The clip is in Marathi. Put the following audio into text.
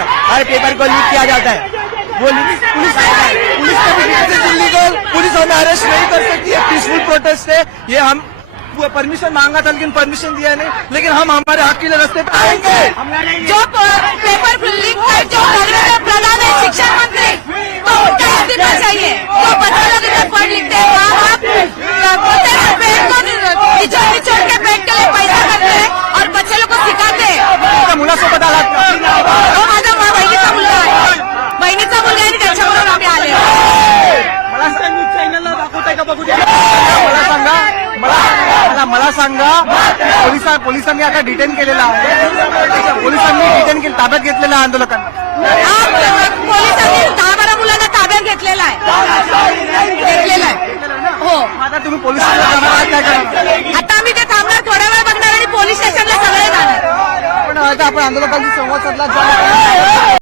है, हर पेपर को लीक किया जाता है। वो पुलिस इलीगल, पुलिस हमें अरेस्ट नहीं कर सकती है। पीसफुल प्रोटेस्ट है ये, हम परमिशन मांगा था लेकिन परमिशन दिया नहीं, लेकिन हम हमारे हक के लिए रास्ते पे आएंगे। जो पेपर लीक का जो प्रधान है शिक्षा मंत्री, तो उनका इस्तीफा चाहिए। तो बच्चे लोग इधर पढ़ लिखते हैं, माँ बाप बोलते हैं पेट को निचोड़ के पेट के लिए पैसा करते हैं और बच्चे लोग को सिखाते हैं। मुलासोबत आला तो माझा बहिणीचा मुलगा आहे, बहिणीचा मुलगा आहे, त्याच्याबरोबर आम्ही आले। चॅनलला दाखवताय का बघू द्या। मला सांगा पोलिसांनी आता डिटेन केलेलं आहे, पोलिसांनी डिटेन केलं, ताब्यात घेतलेलं आहे आंदोलकांना। पोलिसांनी 10-12 मुलांना ताब्यात घेतलेला आहे। हो, आता तुम्ही पोलीस स्टेशनला काय करणार? आता आम्ही ते थांबणार, थोड्या वेळ बघणार आणि पोलीस स्टेशनला सगळे जाणार। पण आता आपण आंदोलकांशी संवाद साधला,